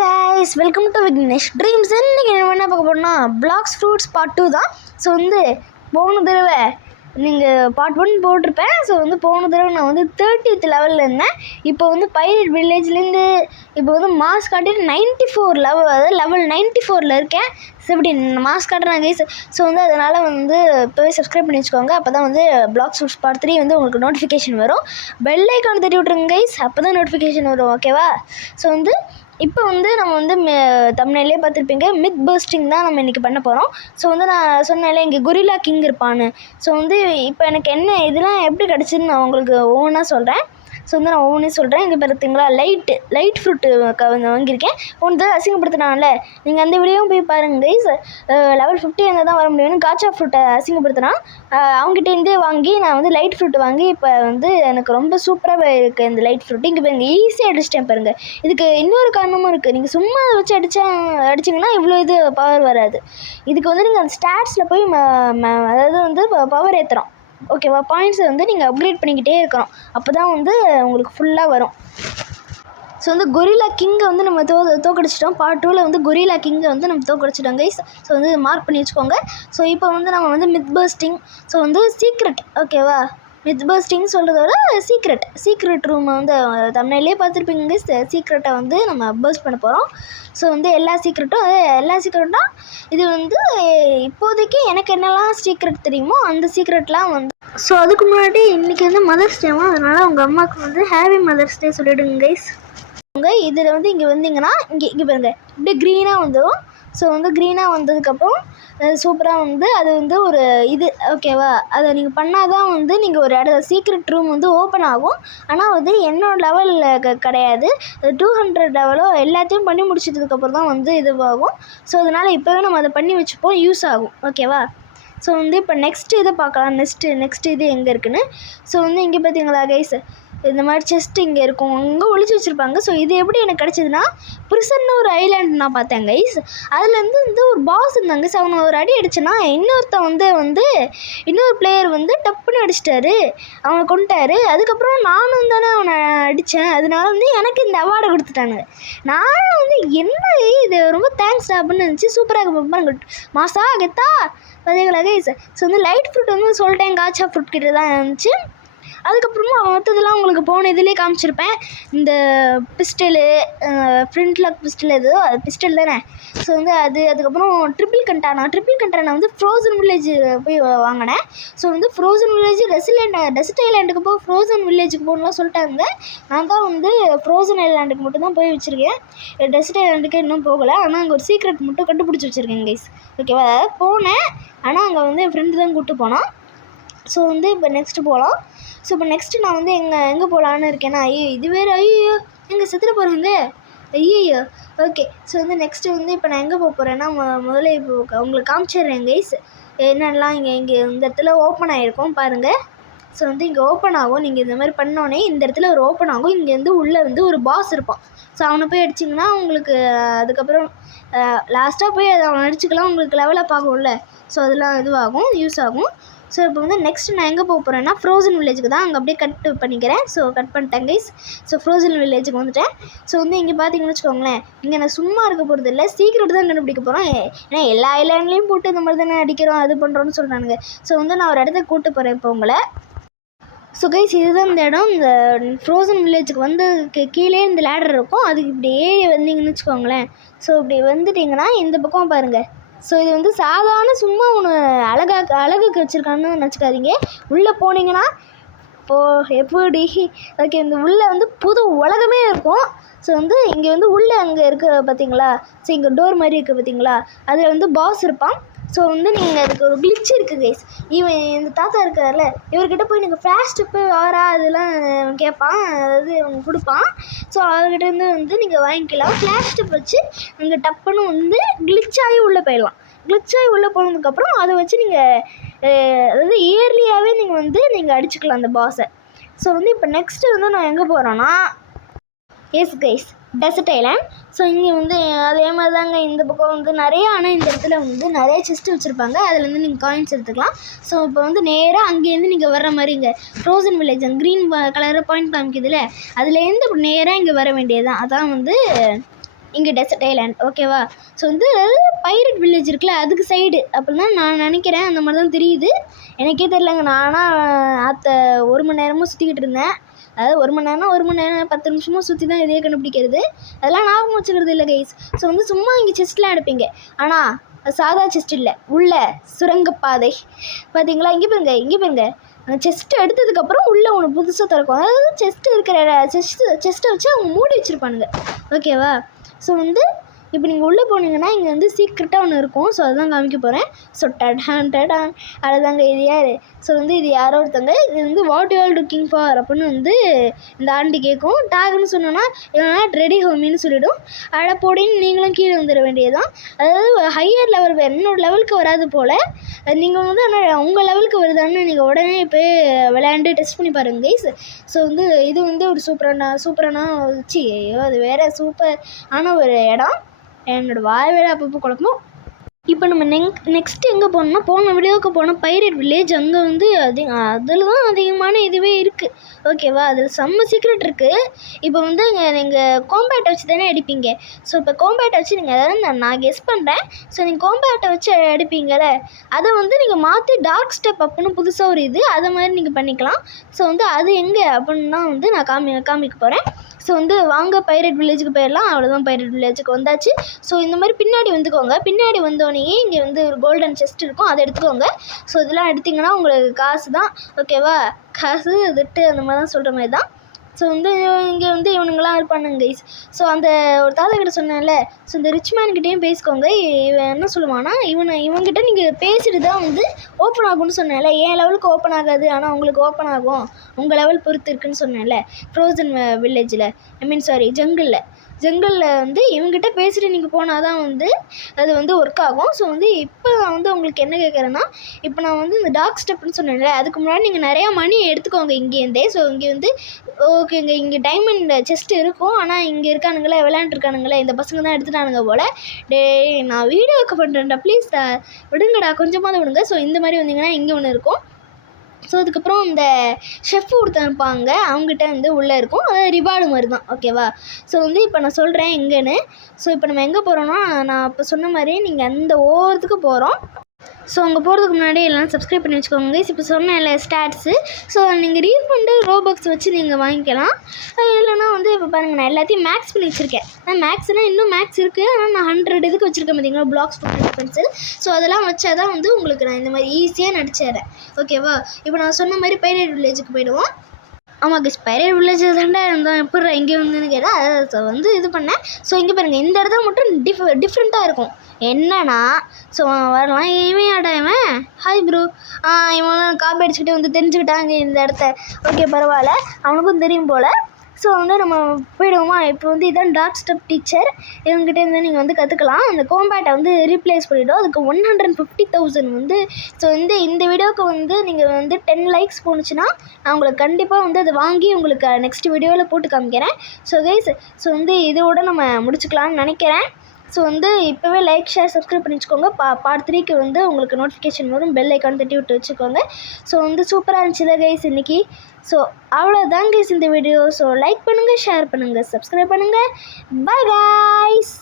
Hi guys, welcome to Vignesh dreams. இன்றைக்கி என்ன பார்க்க போகிறோம்னா பிளாக்ஸ் ஃப்ரூட்ஸ் பார்ட் 2 தான். ஸோ போன தடவை நீங்கள் பார்ட் 1 போட்டிருப்பேன். ஸோ போன தடவை நான் 30th லெவலில் இருந்தேன். இப்போ பைரட் வில்லேஜ்லேருந்து இப்போ மாஸ் காட்டிட்டு 94 லெவல் 94ல் இருக்கேன். ஸோ இப்படி மாஸ் காட்டுறாங்க கைஸ். ஸோ அதனால் இப்போவே சப்ஸ்கிரைப் பண்ணி வச்சுக்கோங்க. அப்போ தான் பிளாக்ஸ் ஃப்ரூட்ஸ் பார்ட் 3 உங்களுக்கு நோட்டிஃபிகேஷன் வரும். பெல் ஐக்கான் தட்டி விட்ருங்க கைஸ், அப்போ தான் நோட்டிஃபிகேஷன் வரும். ஓகேவா? ஸோ இப்போ நம்ம தமிழ்நிலையே பார்த்துருப்பீங்க, மித் பர்ஸ்டிங் தான் நம்ம இன்றைக்கி பண்ண போகிறோம். ஸோ நான் சொன்னாலே இங்கே கொரில்லா கிங் இருப்பான்னு. ஸோ இப்போ எனக்கு என்ன இதெல்லாம் எப்படி கிடச்சின்னு நான் உங்களுக்கு ஒவ்வொன்றா சொல்கிறேன். ஸோ நான் ஒவ்வொன்றே சொல்கிறேன். இங்கே பார்த்தீங்களா லைட் ஃப்ரூட்டு வாங்கியிருக்கேன். ஒன்று அசிங்கப்படுத்தினால நீங்கள் அந்த வீடியோவும் போய் பாருங்க கைஸ். லெவல் 50 இருந்தால் தான் வர முடியும்னு காச்சா ஃப்ரூட்டை அசிங்கப்படுத்தினான். அவங்ககிட்டேருந்தே வாங்கி நான் லைட் ஃப்ரூட் வாங்கி இப்போ எனக்கு ரொம்ப சூப்பராக இருக்குது இந்த லைட் ஃப்ரூட். இங்கே பாருங்க, ஈஸியாக அடிச்சிட்டேன் பாருங்கள். இதுக்கு இன்னொரு காரணமும் இருக்குது. நீங்கள் சும்மா வச்சு அடிச்சிங்கன்னா இவ்வளோ இது பவர் வராது. இதுக்கு நீங்கள் அந்த ஸ்டாட்ஸில் போய் அதாவது பவர் ஏற்றுறோம். ஓகேவா? பாயிண்ட்ஸை நீங்கள் அப்கிரேட் பண்ணிக்கிட்டே இருக்கணும். அப்போ தான் உங்களுக்கு ஃபுல்லாக வரும். ஸோ கொரில்லா கிங்கை நம்ம தோக்கடிச்சிட்டோம். பார்ட் 2ல் கொரில்லா கிங்கை நம்ம தோக்கடிச்சிட்டோம் கைஸ். ஸோ மார்க் பண்ணி வச்சுக்கோங்க. ஸோ இப்போ நம்ம மித் பர்ஸ்டிங், ஸோ சீக்ரெட், ஓகேவா? மித் பர்ஸ்டிங் சொல்கிறத விட சீக்ரெட் ரூமை தமிழ்லேயே பார்த்துருப்பீங்க கைஸ். சீக்ரெட்டை நம்ம பர்ஸ்ட் பண்ண போகிறோம். ஸோ எல்லா சீக்ரெட்டும் இது இப்போதைக்கு எனக்கு என்னெல்லாம் சீக்ரெட் தெரியுமோ அந்த சீக்ரெட்லாம் ஸோ அதுக்கு முன்னாடி இன்றைக்கி மதர்ஸ் டேவா, அதனால் உங்கள் அம்மாவுக்கு ஹாப்பி மதர்ஸ் டே சொல்லிவிடுங்க கைஸ். இதில் இங்கே வந்தீங்கன்னா இங்கே பாருங்க, இப்படியே க்ரீனாக வந்துடும். ஸோ க்ரீனாக வந்ததுக்கப்புறம் சூப்பராக அது ஒரு இது, ஓகேவா? அதை நீங்கள் பண்ணால் தான் நீங்கள் ஒரு இடத்துல சீக்ரெட் ரூம் ஓப்பன் ஆகும். ஆனால் என்னோட லெவலில் கிடையாது. 200 லெவலோ எல்லாத்தையும் பண்ணி முடிச்சதுக்கப்புறம் தான் இதுவாகும். ஸோ அதனால் இப்போவே நம்ம அதை பண்ணி வச்சுப்போம், யூஸ் ஆகும். ஓகேவா? ஸோ இப்போ நெக்ஸ்ட்டு இதை பார்க்கலாம். நெக்ஸ்ட் இது எங்கே இருக்குன்னு. ஸோ இங்கே பார்த்தீங்களா கைஸ், இந்த மாதிரி செஸ்ட் இங்கே இருக்கும், அங்கே ஒழிச்சு வச்சுருப்பாங்க. ஸோ இது எப்படி எனக்கு கிடச்சிதுன்னா, பிரிசன்னு ஒரு ஐலாண்ட் நான் பார்த்தேன் கைஸ். அதுலேருந்து ஒரு பாஸ் இருந்தாங்க. ஸோ அவனை ஒரு அடி அடிச்சேன்னா இன்னொருத்தன் இன்னொரு பிளேயர் டப்புன்னு அடிச்சிட்டாரு, அவனை கொண்டுட்டாரு. அதுக்கப்புறம் நானும் தானே அவனை அடித்தேன். அதனால எனக்கு இந்த அவார்டை கொடுத்துட்டானுங்க. நானும் என்ன இது ரொம்ப தேங்க்ஸ் அப்படின்னு இருந்துச்சு. சூப்பராக மாசா கெத்தா பார்த்தீங்களா கைஸ். ஸோ லைட் ஃப்ரூட் சொல்லிட்டேன், காச்சா ஃப்ரூட் கிட்ட தான் இருந்துச்சு. அதுக்கப்புறமா மற்றதெல்லாம் உங்களுக்கு போன இதிலே காமிச்சிருப்பேன். இந்த பிஸ்டலு, ஃப்ரண்ட் லாக் பிஸ்டல், அது பிஸ்டல் தானே. ஸோ அதுக்கப்புறம் ட்ரிபிள் கண்டானா ஃப்ரோசன் வில்லேஜ் போய் வாங்கினேன். ஸோ ஃப்ரோசன் வில்லேஜ் டெசர்ட் ஐலாண்டுக்கு போய் ஃப்ரோசன் வில்லேஜுக்கு போகணும்லாம் சொல்லிட்டாங்க. நான் தான் ஃப்ரோசன் ஐலாண்டுக்கு மட்டும் தான் போய் வச்சுருக்கேன். டெசர்ட் ஐலாண்டுக்கு இன்னும் போகலை. ஆனால் அங்கே ஒரு சீக்ரெட் மட்டும் கண்டுபிடிச்சி வச்சுருக்கேன் கைஸ். ஓகேவா? அதாவது போனேன், ஆனால் அங்கே என் ஃப்ரெண்டு தான் கூப்பிட்டு போனான். ஸோ இப்போ நெக்ஸ்ட்டு போகலாம். ஸோ இப்போ நெக்ஸ்ட்டு நான் எங்கே போகலான்னு இருக்கேன்னா, ஐயோ இது வேறு, ஐயோ எங்கே செத்துட போகிறாங்க, ஐயோ. ஓகே. ஸோ நெக்ஸ்ட்டு இப்போ நான் எங்கே போக போகிறேன்னா, முதல்ல இப்போ உங்களுக்கு காமிச்சிடுறேன் கைஸ் என்னெல்லாம் இங்கே இந்த இடத்துல ஓப்பன் ஆகிருக்கும் பாருங்கள். ஸோ இங்கே ஓப்பன் ஆகும். நீங்கள் இந்த மாதிரி பண்ணோன்னே இந்த இடத்துல ஒரு ஓப்பன் ஆகும். இங்கே உள்ளே ஒரு பாஸ் இருப்பான். ஸோ அவனை போய் அடிச்சிங்கன்னா உங்களுக்கு அதுக்கப்புறம் லாஸ்ட்டாக போய் அதை அவனை அடிச்சுக்கலாம், உங்களுக்கு லெவலப் ஆகும்ல. ஸோ அதெல்லாம் இதுவாகும், யூஸ் ஆகும். ஸோ இப்போ நெக்ஸ்ட்டு நான் எங்கே போக போகிறேன்னா, ஃப்ரோசன் வில்லேஜுக்கு தான். அங்கே அப்படியே கட் பண்ணிக்கிறேன். ஸோ கட் பண்ணிட்டேன் கைஸ். ஸோ ஃப்ரோசன் வில்லேஜுக்கு வந்துட்டேன். ஸோ இங்கே பார்த்தீங்கன்னு வச்சுக்கோங்களேன், இங்கே நான் சும்மா இருக்க போகிறது இல்லை, சீக்கிரம் தான் கண்டுபிடிக்க போகிறோம். ஏன்னா எல்லா ஐலாண்ட்லேயும் போட்டு இந்த மாதிரி தானே அடிக்கிறோம், அது பண்ணுறோன்னு சொல்கிறானுங்க. ஸோ நான் ஒரு இடத்துக்கு கூப்பிட்டு போகிறேன் இப்போ உங்களை. ஸோ கைஸ், இதுதான் இந்த இடம். இந்த ஃப்ரோசன் வில்லேஜுக்கு கீழே இந்த லேடர் இருக்கும். அதுக்கு இப்படி ஏறி வந்தீங்கன்னு வச்சுக்கோங்களேன். ஸோ இப்படி வந்துட்டிங்கன்னா இந்த பக்கம் பாருங்கள். ஸோ இது சாதாரண சும்மா ஒன்று அழகுக்கு வச்சுருக்கான்னு நினச்சிக்காதீங்க. உள்ளே போனீங்கன்னா எப்படி ஓகே, இந்த உள்ளே புது உலகமே இருக்கும். ஸோ இங்கே உள்ளே அங்கே இருக்குது பார்த்தீங்களா. ஸோ இங்கே டோர் மாதிரி இருக்குது பார்த்தீங்களா, அதில் பாஸ் இருப்பான். ஸோ நீங்கள் அதுக்கு ஒரு கிளிச் இருக்குது கைஸ். இந்த தாத்தா இருக்கார்ல, இவர்கிட்ட போய் நீங்கள் ஃப்ளாஷ் டிப்பு வாரா அதெல்லாம் கேட்பான், அதாவது அவங்க கொடுப்பான். ஸோ அவர்கிட்ட நீங்கள் வாங்கிக்கலாம். ஃப்ளாஷ் டிப் வச்சு நீங்கள் டப்புன்னு கிளிச்சாகி உள்ளே போயிடலாம். கிளிச்சாகி உள்ளே போனதுக்கப்புறம் அதை வச்சு நீங்கள் அதாவது இயர்லியாகவே நீங்கள் அடிச்சுக்கலாம் அந்த பாஸை. ஸோ இப்போ நெக்ஸ்ட்டு நான் எங்கே போகிறேன்னா, yes guys, desert island. So இங்கே அதே மாதிரி தாங்க இந்த பக்கம் நிறையா, ஆனால் இந்த இடத்துல நிறைய செஸ்ட் வச்சுருப்பாங்க. அதுலேருந்து நீங்கள் காயின்ஸ் எடுத்துக்கலாம். ஸோ இப்போ நேராக அங்கேருந்து நீங்கள் வர்ற மாதிரி இங்கே ஃப்ரோசன் வில்லேஜ் அந்த க்ரீன் கலரில் பாயிண்ட் காமிக்குதுல்ல, அதுலேருந்து இப்போ நேராக இங்கே வர வேண்டியது தான். அதான் இங்கே டெசர்ட் ஐலாண்ட். ஓகேவா? ஸோ வந்து பைரட் வில்லேஜ் இருக்குல்ல அதுக்கு சைடு அப்படின்னு தான் நான் நினைக்கிறேன். அந்த மாதிரி தான் தெரியுது, எனக்கே தெரிலங்க. நானாக 1 மணி நேரமும் சுற்றிக்கிட்டு இருந்தேன். அதாவது 1 மணி நேரம்னா 1 மணி நேரம் 10 நிமிஷமும் சுற்றி தான் இதையே கண்டுபிடிக்கிறது. அதெல்லாம் ஞாபகம் வச்சுக்கிறது இல்லை கைஸ். ஸோ வந்து சும்மா இங்கே செஸ்ட்லாம் எடுப்பீங்க, ஆனால் சாதா செஸ்ட் இல்லை, உள்ள சுரங்கப்பாதை. பார்த்தீங்களா? இங்கே பாருங்க செஸ்ட்டு எடுத்ததுக்கப்புறம் உள்ளே ஒன்று புதுசாக திறக்கும். அதாவது செஸ்ட்டு இருக்கிற செஸ்ட்டை வச்சு அவங்க மூடி வச்சுருப்பானுங்க. ஓகேவா? ஸோ வந்து இப்போ நீங்கள் உள்ளே போனீங்கன்னா இங்கே வந்து சீக்ரெட்டாக ஒன்று இருக்கும். ஸோ அதுதான் காமிக்க போகிறேன். ஸோ டடான் அதுதாங்க. இது யார்? ஸோ வந்து இது யாரோ ஒருத்தங்க. இது வந்து what you are looking for அப்படின்னு வந்து இந்த ஆண்டி கேட்கும். டாக்னு சொன்னோன்னா இல்லைனா ரெடி ஹோமின்னு சொல்லிவிடும். அட போடின்னு நீங்களும் கீழே வந்துட வேண்டியதுதான். அதாவது ஹையர் லெவல் என்னோட லெவலுக்கு வராது போல், நீங்கள் வந்து ஆனால் உங்கள் லெவலுக்கு வருதான்னு நீங்கள் உடனே போய் விளையாண்டு டெஸ்ட் பண்ணி பாருங்க கைஸ். ஸோ வந்து இது வந்து ஒரு சூப்பரான வச்சு அது வேறு சூப்பர் ஆன ஒரு இடம். என்னோடய வாய் வேறு அப்பப்போ குழப்பம். இப்போ நம்ம நெக்ஸ்ட்டு எங்கே போனோம்னா, போன வீடியோவுக்கு போனால் பைரட் வில்லேஜ். அங்கே வந்து அதில் தான் அதிகமான இதுவே இருக்குது. ஓகேவா? அதில் செம்ம சீக்ரெட் இருக்குது. இப்போ வந்து நீங்கள் கோம்பேட்டை வச்சு தானே அடிப்பீங்க. ஸோ இப்போ கோம்பேட்டை வச்சு நீங்கள் அதாவது நான் கெஸ் பண்ணுறேன். ஸோ நீங்கள் கோம்பேட்டை வச்சு அடிப்பீங்கள்ல, அதை வந்து நீங்கள் மாற்றி டார்க் ஸ்டெப் அப்படின்னு புதுசாக ஒரு இது அதை மாதிரி நீங்கள் பண்ணிக்கலாம். ஸோ வந்து அது எங்கே அப்படின்னு தான் வந்து நான் காமிக்க போகிறேன். ஸோ வந்து வாங்க பைரட் வில்லேஜுக்கு போயிடலாம். அவ்வளோதான், பைரட் வில்லேஜுக்கு வந்தாச்சு. ஸோ இந்த மாதிரி பின்னாடி வந்துக்கோங்க. பின்னாடி வந்தோடனே இங்கே வந்து ஒரு கோல்டன் செஸ்ட் இருக்கும், அதை எடுத்துக்கோங்க. ஸோ இதெல்லாம் எடுத்திங்கன்னா உங்களுக்கு காசு தான். ஓகேவா? காசு திட்டு அந்த மாதிரி தான் சொல்கிற மாதிரி தான். ஸோ வந்து இங்கே வந்து இவனுங்களாம் இருப்பானுங்க கைஸ். ஸோ அந்த ஒரு தாத்தா கிட்ட சொன்னேன்ல, ஸோ இந்த ரிச் மேன்கிட்டையும் பேசிக்கோங்க. இவன் என்ன சொல்லுவான்னா, இவன்கிட்ட நீங்கள் பேசிட்டு தான் வந்து ஓப்பன் ஆகும்னு சொன்னேன்ல. என் லெவலுக்கு ஓப்பன் ஆகாது, ஆனால் உங்களுக்கு ஓப்பன் ஆகும், உங்கள் லெவல் பொறுத்து இருக்குன்னு சொன்னேன்ல. ஃப்ரோசன் வில்லேஜில் ஜங்கிளில் வந்து இவங்ககிட்ட பேசிட்டு நீங்கள் போனால் தான் வந்து அது வந்து ஒர்க் ஆகும். ஸோ வந்து இப்போ நான் வந்து உங்களுக்கு என்ன கேட்குறேன்னா, இப்போ நான் வந்து இந்த டார்க் ஸ்டெப்னு சொன்னேன்ல, அதுக்கு முன்னாடி நீங்கள் நிறையா மணி எடுத்துக்கோங்க இங்கேருந்தே. ஸோ இங்கே வந்து ஓகேங்க, இங்கே டைமண்ட் செஸ்ட் இருக்கும், ஆனால் இங்கே இருக்கானுங்களே விளையாண்டுருக்கானுங்களே இந்த பசங்க தான் எடுத்துட்டானுங்க போல். நான் வீடியோவுக்கு பண்ணுறேன்டா, ப்ளீஸ் விடுங்கடா, கொஞ்சமாவது விடுங்க. ஸோ இந்த மாதிரி வந்தீங்கன்னா இங்கே ஒன்று இருக்கும். ஸோ அதுக்கப்புறம் இந்த ஷெஃப் ஒருத்தர் இருப்பாங்க, அவங்ககிட்ட வந்து உள்ளே இருக்கும். அதாவது ரிவார்டு மாதிரி தான். ஓகேவா? ஸோ வந்து இப்போ நான் சொல்கிறேன் எங்கேன்னு. ஸோ இப்போ நம்ம எங்கே போகிறோன்னா, நான் இப்போ சொன்ன மாதிரி நீங்கள் அந்த ஓரத்துக்கு போகிறோம். ஸோ அங்கே போகிறதுக்கு முன்னாடி எல்லாம் சப்ஸ்கிரைப் பண்ணி வச்சுக்கோங்க கைஸ். இப்போ சொன்ன இல்லை ஸ்டாட்ஸு. ஸோ நீங்கள் ரீட் பண்ணிட்டு ரோபாக்ஸ் வச்சு நீங்கள் வாங்கிக்கலாம். இல்லைனா வந்து இப்போ பாருங்கள், நான் எல்லாத்தையும் மேக்ஸ் பண்ணி வச்சுருக்கேன். மேக்ஸ்னால் இன்னும் மேக்ஸ் இருக்குது, ஆனால் நான் 100 இதுக்கு வச்சுருக்கேன் பார்த்தீங்களா, பிளாக்ஸ் பென்சில். ஸோ அதெல்லாம் வச்சா தான் வந்து உங்களுக்கு நான் இந்த மாதிரி ஈஸியாக நடிச்சிடுறேன். ஓகேவா? இப்போ நான் சொன்ன மாதிரி பைரட் வில்லேஜுக்கு போயிடுவோம். ஆமாம் கைஸ், பைரட் வில்லேஜில் தாண்டா இருந்தோம், எப்படி இங்கே வந்துன்னு கேட்டால் அதை வந்து இது பண்ணேன். ஸோ இங்கே பாருங்கள், இந்த இடத்துல மட்டும் டிஃப்ரெண்ட்டாக இருக்கும். என்னன்னா, ஸோ வரலாம், இவன் ஹாய் ப்ரோ, இவன் காப்பி அடிச்சுக்கிட்டு வந்து தெரிஞ்சுக்கிட்டாங்க இந்த இடத்த. ஓகே பரவாயில்ல, அவனுக்கும் தெரியும் போல். ஸோ வந்து நம்ம போயிடுவோமா? இப்போ வந்து இதான் டார்க் ஸ்டெப் டீச்சர். இவங்ககிட்டேருந்து நீங்கள் வந்து கற்றுக்கலாம். அந்த கோம்பேட்டை வந்து ரீப்ளேஸ் பண்ணிவிடும். அதுக்கு 150,000 வந்து. ஸோ இந்த வீடியோவுக்கு வந்து நீங்கள் வந்து 10 லைக்ஸ் போணுச்சுன்னா நான் உங்களுக்கு கண்டிப்பாக வந்து அதை வாங்கி உங்களுக்கு நெக்ஸ்ட் வீடியோவில் போட்டு காமிக்கிறேன். ஸோ கைஸ், ஸோ வந்து இதோட நம்ம முடிச்சுக்கலான்னு நினைக்கிறேன். ஸோ வந்து இப்போவே லைக், ஷேர், சப்ஸ்கிரைப் பண்ணி வச்சுக்கோங்க. பார்ட் 3க்கு வந்து உங்களுக்கு நோட்டிஃபிகேஷன் வரும். பெல் ஐக்கான் தட்டி விட்டு வச்சுக்கோங்க. ஸோ வந்து சூப்பராக இருந்துச்சு கைஸ் இன்றைக்கி. ஸோ அவ்வளோதான் கைஸ் இந்த வீடியோ. ஸோ லைக் பண்ணுங்கள், ஷேர் பண்ணுங்கள், சப்ஸ்கிரைப் பண்ணுங்கள். Bye guys.